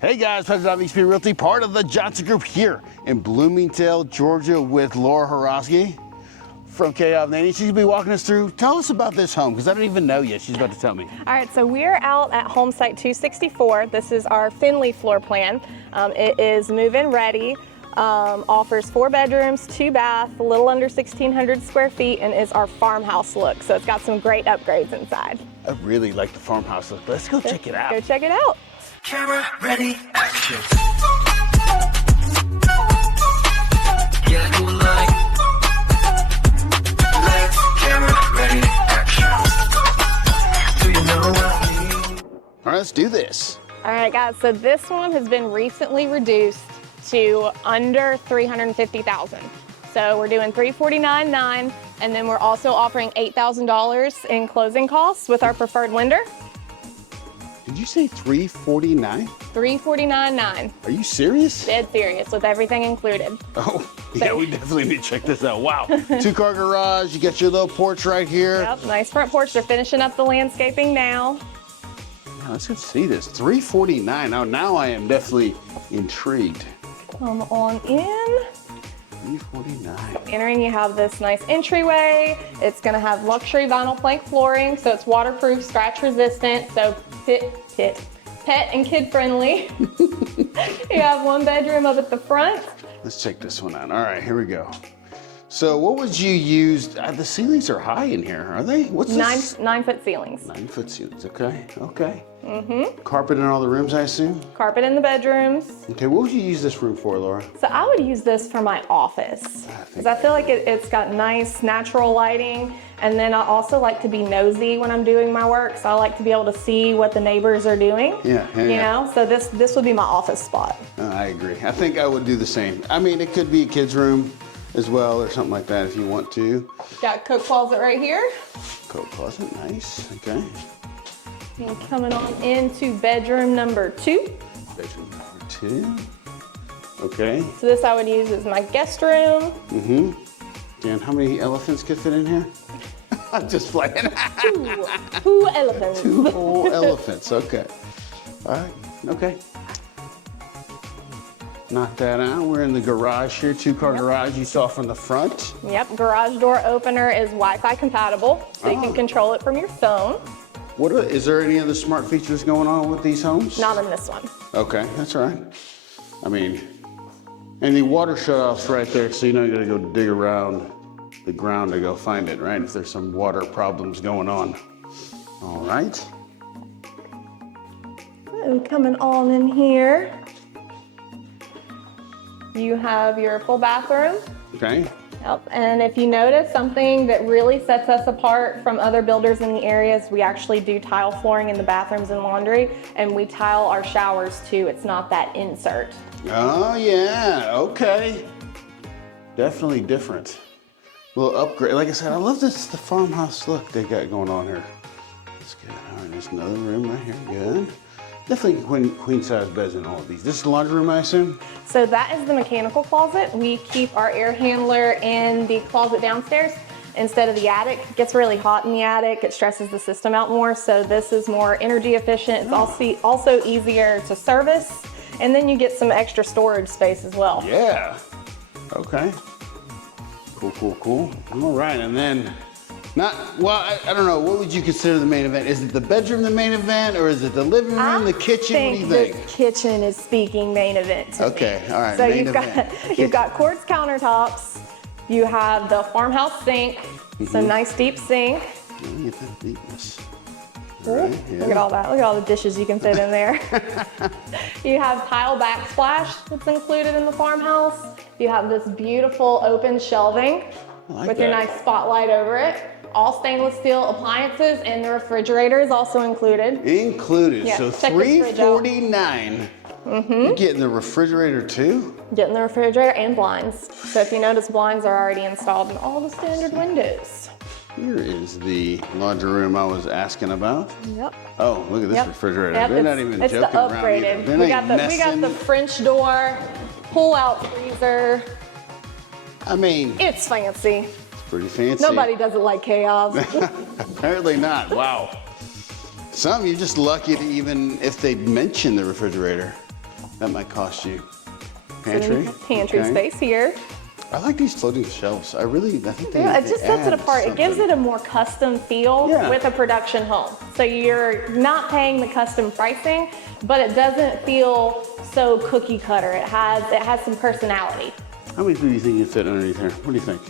Hey guys, President of XP Realty, part of the Johnson Group here in Bloomingdale, Georgia with Lora Hiroskey from k.hovnain. She's gonna be walking us through. Tell us about this home, because I don't even know yet. She's about to tell me. All right, so we're out at home site 264. This is our Finlay Floor Plan. It is move-in ready, offers 4 bedrooms, 2 baths, a little under 1,600 square feet, and is our farmhouse look. So it's got some great upgrades inside. I really like the farmhouse look. Let's go check it out. Go check it out. Camera ready, action. Yeah, do it like. Lights, camera ready, action. Do you know what I mean? All right, let's do this. All right, guys, so this one has been recently reduced to under $350,000. So we're doing $349,900, and then we're also offering $8,000 in closing costs with our preferred lender. Did you say $349,000? $349,900. Are you serious? Dead serious, with everything included. Oh, yeah, we definitely need to check this out. Wow. 2-car garage, you got your little porch right here. Yep, nice front porch. They're finishing up the landscaping now. Now, let's go see this. $349,000. Now I am definitely intrigued. Come on in. $349,000. Entering, you have this nice entryway. It's gonna have luxury vinyl plank flooring, so it's waterproof, scratch resistant, so pet and kid friendly. You have 1 bedroom up at the front. Let's check this one out. All right, here we go. So what would you use? The ceilings are high in here, are they? What's this? 9-foot ceilings. 9-foot ceilings, okay, okay. Mm-hmm. Carpet in all the rooms, I assume? Carpet in the bedrooms. Okay, what would you use this room for, Laura? So I would use this for my office, because I feel like it's got nice natural lighting, and then I also like to be nosy when I'm doing my work, so I like to be able to see what the neighbors are doing. Yeah. You know, so this would be my office spot. I agree. I think I would do the same. I mean, it could be a kid's room as well, or something like that if you want to. Got a coat closet right here. Coat closet, nice, okay. And coming on into bedroom number 2. Bedroom number 2, okay. So this I would use as my guest room. Mm-hmm. And how many elephants could fit in here? I'm just playing. 2 elephants. 2 whole elephants, okay. All right, okay. Knock that out. We're in the garage here, 2-car garage you saw from the front. Yep, garage door opener is Wi-Fi compatible, so you can control it from your phone. Is there any other smart features going on with these homes? Not in this one. Okay, that's all right. I mean, and the water shutoff's right there, so you don't gotta go dig around the ground to go find it, right? If there's some water problems going on. All right. And coming on in here, you have your full bathroom. Okay. Yep. And if you notice, something that really sets us apart from other builders in the area is we actually do tile flooring in the bathrooms and laundry, and we tile our showers too. It's not that insert. Oh yeah, okay. Definitely different. A little upgrade. Like I said, I love the farmhouse look they got going on here. That's good. All right, there's another room right here, good. Definitely queen size beds in all of these. This is the laundry room, I assume? So that is the mechanical closet. We keep our air handler in the closet downstairs instead of the attic. It gets really hot in the attic. It stresses the system out more. So this is more energy efficient. It's also easier to service. And then you get some extra storage space as well. Yeah. Okay. Cool, cool, cool. All right, and then I don't know, what would you consider the main event? Is it the bedroom the main event, or is it the living room, the kitchen? What do you think? The kitchen is speaking main event to me. Okay, all right, So main you've got quartz countertops, you have the farmhouse sink, some nice deep sink. Let me get that deepness. Right, yeah. Look at all that, look at all the dishes you can fit in there. You have tile backsplash that's included in the farmhouse. You have this beautiful open shelving with your nice spotlight over it. All stainless steel appliances, and the refrigerator is also included. Included, yeah, so $349,000. You're getting the refrigerator too? Getting the refrigerator and blinds. So if you notice, blinds are already installed in all the standard windows. Here is the laundry room I was asking about. Yep. Oh, look at this refrigerator. Yep, They're not even it's joking the around upgraded. either. We got the French door, pull-out freezer. I mean, it's fancy. Pretty fancy. Nobody does it like K.hovs. Apparently not. Wow. Some, you're just lucky to even, if they mention the refrigerator. That might cost you. So then you Pantry? have pantry Okay. space here. I like these floating shelves. I think they Yeah, it just sets it add apart. It gives something. it a more custom feel Yeah. with a production home. So you're not paying the custom pricing, but it doesn't feel so cookie cutter. It has some personality. How many do you think you fit underneath here? What do you think?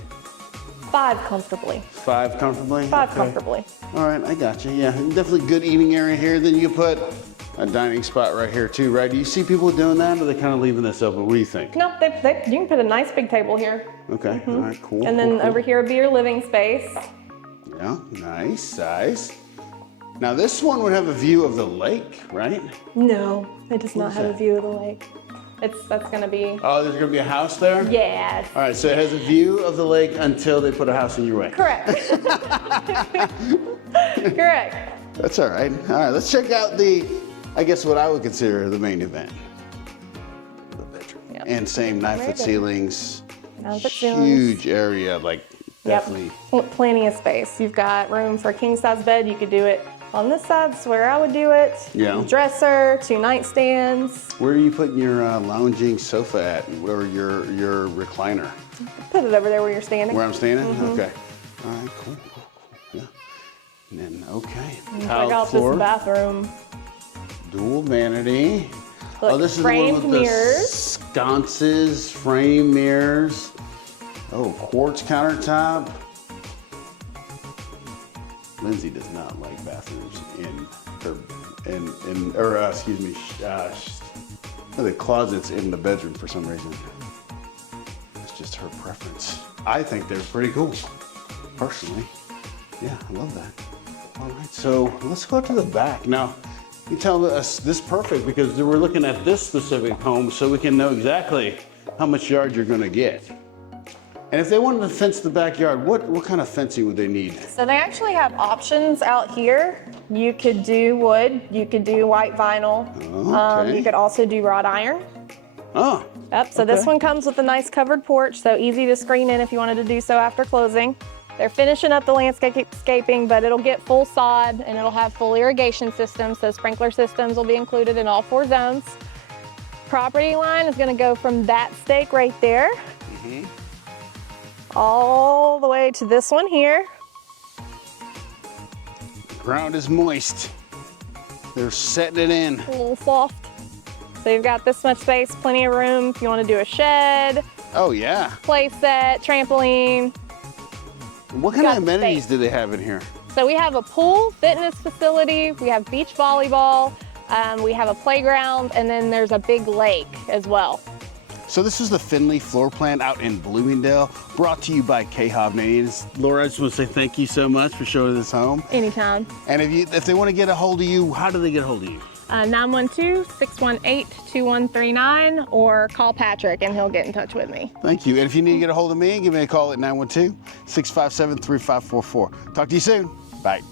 5 comfortably. 5 comfortably? 5 Okay. comfortably. All right, I got you. Yeah, definitely good eating area here. Then you put a dining spot right here too, right? Do you see people doing that, or are they kind of leaving this open? What do you think? No, you can put a nice big table here. Okay, all right, cool. And then cool. over here would be your living space. Yeah, nice size. Now this one would have a view of the lake, right? No, it does not is have a that? view of the lake. That's gonna be, Oh, there's gonna be a house there? yes. All right, so it has a view of the lake until they put a house in your way. Correct. Correct. That's all right. All right, let's check out I guess what I would consider the main event. The bedroom. Yep. And same 9-foot Very good. ceilings. 9-foot ceilings. Huge area, like definitely. Yep, plenty of space. You've got room for a king size bed. You could do it on this side, that's where I would do it. Yeah. Dresser, 2 nightstands. Where are you putting your lounging sofa at, or your recliner? Put it over there where you're standing. Where I'm standing? Mm-hmm. Okay. All right, cool. Yeah. And then, okay. Check Tiled out floor, this bathroom. dual vanity. Look, Oh, this is the framed one with the mirrors. sconces, frame mirrors. Oh, quartz countertop. Lindsay does not like bathrooms the closets in the bedroom for some reason. That's just her preference. I think they're pretty cool, personally. Yeah, I love that. All right, so let's go to the back. Now, you tell us this is perfect because we're looking at this specific home so we can know exactly how much yard you're gonna get. And if they wanted to fence the backyard, what kind of fencing would they need? So they actually have options out here. You could do wood, you could do white vinyl. Okay. You could also do wrought iron. Oh, Yep, so this Okay. one comes with a nice covered porch, so easy to screen in if you wanted to do so after closing. They're finishing up the landscaping, but it'll get full sod and it'll have full irrigation systems, so sprinkler systems will be included in all 4 zones. Property line is gonna go from that stake right there, all the way to this one here. ground is moist. They're setting it in. A little soft. So you've got this much space, plenty of room if you want to do a shed, Oh yeah. play set, trampoline. What kind of Got amenities space. do they have in here? So we have a pool, fitness facility, we have beach volleyball, we have a playground, and then there's a big lake as well. So this is the Finlay Floor Plan out in Bloomingdale, brought to you by k.hovnain. Lora, I just want to say thank you so much for showing this home. Anytime. And if they want to get a hold of you, how do they get a hold of you? 912-618-2139 or call Patrick and he'll get in touch with me. Thank you. And if you need to get a hold of me, give me a call at 912-657-3544. Talk to you soon. Bye.